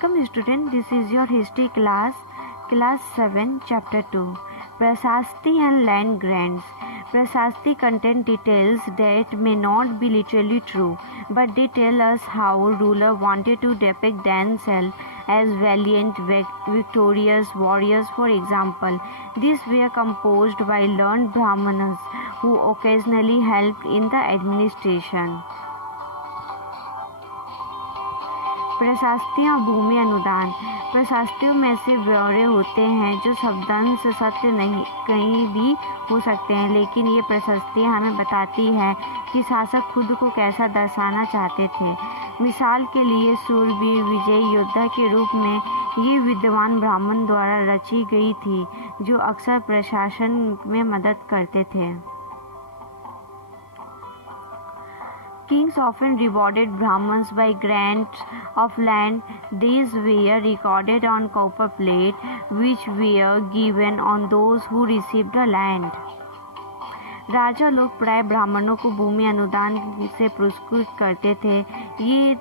Welcome student, this is your history class 7, chapter 2, Prashasti and land grants. Prashasti contain details that may not be literally true, but they tell us how ruler wanted to depict themselves as valiant, victorious warriors. For example, these were composed by learned Brahmanas who occasionally helped in the administration. प्रशास्तियाँ भूमि अनुदान। प्रशास्तियों में से ब्यौरे होते हैं जो शब्दांश सत्य नहीं कहीं भी हो सकते हैं, लेकिन ये प्रशस्तियाँ हमें बताती है कि शासक खुद को कैसा दर्शाना चाहते थे। मिसाल के लिए सूरवीर विजयी योद्धा के रूप में ये विद्वान ब्राह्मण द्वारा रची गई थी, जो अक्सर प्रशासन में मदद करते थे। Kings often rewarded Brahmins by grants of land. These were recorded on copper plate, which were given on those who received the land. राजा लोग प्राय ब्राह्मणों को भूमि अनुदान से पुरस्कृत करते थे। ये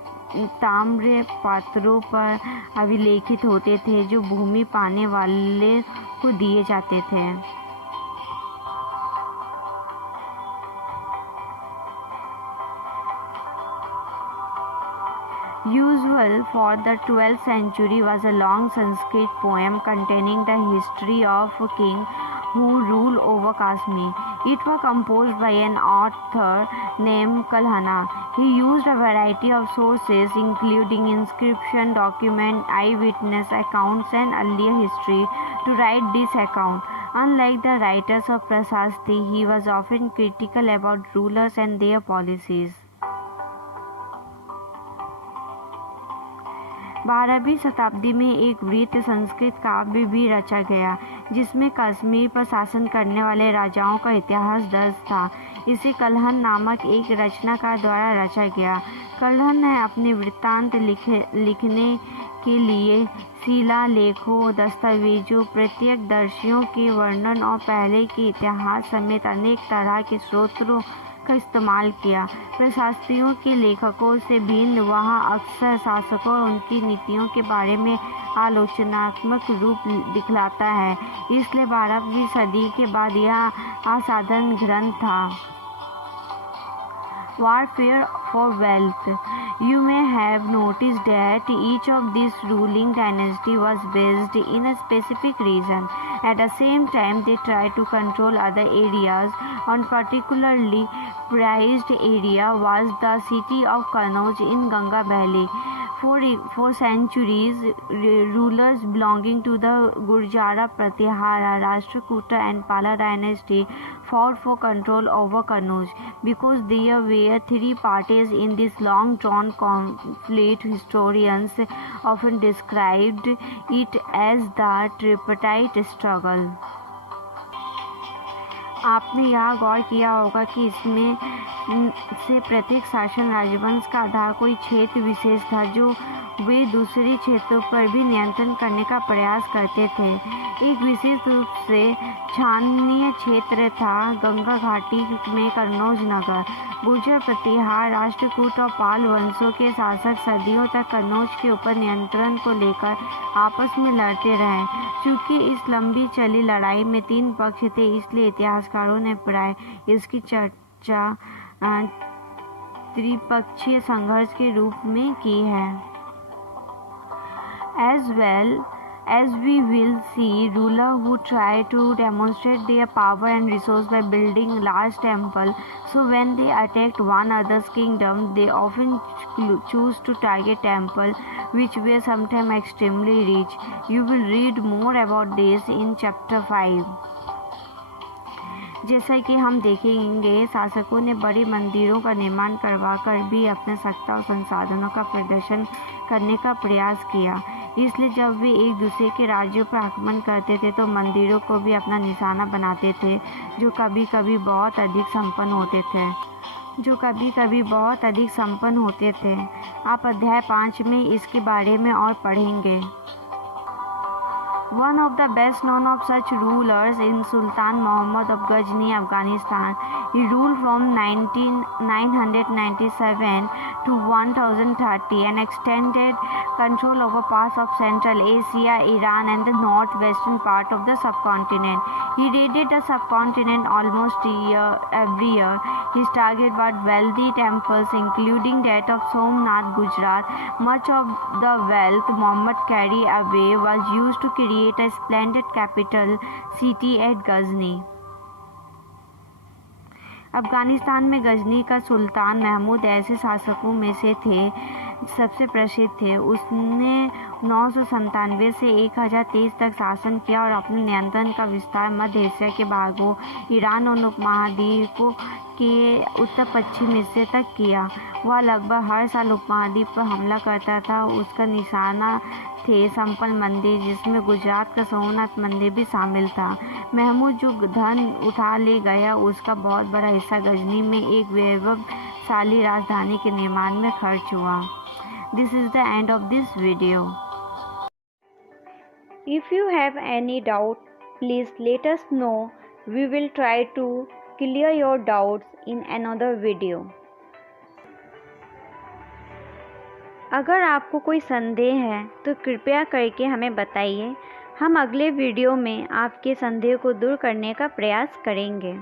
ताम्र पात्रों पर अभिलेखित होते थे जो भूमि पाने वाले को दिए जाते थे। Usual for the 12th century was a long Sanskrit poem containing the history of a king who ruled over Kashmir. It was composed by an author named Kalhana. He used a variety of sources including inscription, document, eyewitness accounts and earlier history to write this account. Unlike the writers of Prashasti, he was often critical about rulers and their policies. 12वीं शताब्दी में एक वृत्त संस्कृत काव्य भी रचा गया, जिसमें कश्मीर पर शासन करने वाले राजाओं का इतिहास दर्ज था। इसे कल्हण नामक एक रचनाकार द्वारा रचा गया। कल्हण ने अपने वृत्तांत लिखने के लिए शिलालेखों, दस्तावेजों, प्रत्यक्षदर्शियों के वर्णन और पहले के इतिहास समेत अनेक तरह के स्रोतों का इस्तेमाल किया। प्रशास्तियों के लेखकों से भिन्न वहाँ अक्सर शासकों और उनकी नीतियों के बारे में आलोचनात्मक रूप दिखलाता है, इसलिए 12वीं सदी के बाद यह असाधारण ग्रंथ था। Warfare for wealth. You may have noticed that each of these ruling dynasty was based in a specific region. At the same time, they tried to control other areas. One particularly prized area was the city of Kannauj in Ganga Valley. For centuries, rulers belonging to the Gurjara, Pratihara, Rashtrakuta and Pala dynasty fought for control over Kannauj. Because there were three parties in this long-drawn conflict, historians often described it as the tripartite struggle. आपने यह गौर किया होगा कि इसमें से प्रत्येक शासन राजवंश का आधार कोई क्षेत्र विशेष था, जो वे दूसरे क्षेत्रों पर भी नियंत्रण करने का प्रयास करते थे। एक विशेष रूप से छाननीय क्षेत्र था गंगा घाटी में कन्नौज नगर। गुर्जर, प्रतिहार, राष्ट्रकूट और पाल वंशों के शासक सदियों तक कन्नौज के ऊपर नियंत्रण को लेकर आपस में लड़ते रहे। चूँकि इस लंबी चली लड़ाई में 3 पक्ष थे, इसलिए इतिहासकारों ने प्राय इसकी चर्चा त्रिपक्षीय संघर्ष के रूप में की है। As well as we will see, rulers who try to demonstrate their power and resource by building large temples. So when they attacked one other's kingdom, they often choose to target temples, which were sometimes extremely rich. You will read more about this in chapter 5. जैसा कि हम देखेंगे, शासकों ने बड़े मंदिरों का निर्माण करवाकर भी अपने सत्ता और संसाधनों का प्रदर्शन करने का प्रयास किया। इसलिए जब वे एक दूसरे के राज्यों पर आक्रमण करते थे तो मंदिरों को भी अपना निशाना बनाते थे, जो कभी कभी बहुत अधिक संपन्न होते थे। आप अध्याय 5 में इसके बारे में और पढ़ेंगे। One of the best known of such rulers is Sultan Muhammad of Ghazni, Afghanistan. He ruled from 997 to 1030 and extended control over parts of Central Asia, Iran and the northwestern part of the subcontinent. He raided the subcontinent almost every year. His target was wealthy temples, including that of Somnath, Gujarat. Much of the wealth Muhammad carried away was used to create a splendid capital city at Ghazni. Afghanistan में गजनी का सुल्तान महमूद ऐसे शासकों में से थे सबसे प्रसिद्ध थे। उसने 997 से 1023 तक शासन किया और अपने नियंत्रण का विस्तार मध्य एशिया के भागों, ईरान और उपमहाद्वीप के उत्तर पश्चिम हिस्से तक किया। वह लगभग हर साल उपमहाद्वीप पर हमला करता था। उसका निशाना थे संपल मंदिर, जिसमें गुजरात का सोमनाथ मंदिर भी शामिल था। महमूद जो धन उठा ले गया, उसका बहुत बड़ा हिस्सा गजनी में एक वैभवशाली राजधानी के निर्माण में खर्च हुआ। This is the end of this video. If you have any doubt, please let us know. We will try to clear your doubts in another video. अगर आपको कोई संदेह है तो कृपया करके हमें बताइए। हम अगले वीडियो में आपके संदेह को दूर करने का प्रयास करेंगे।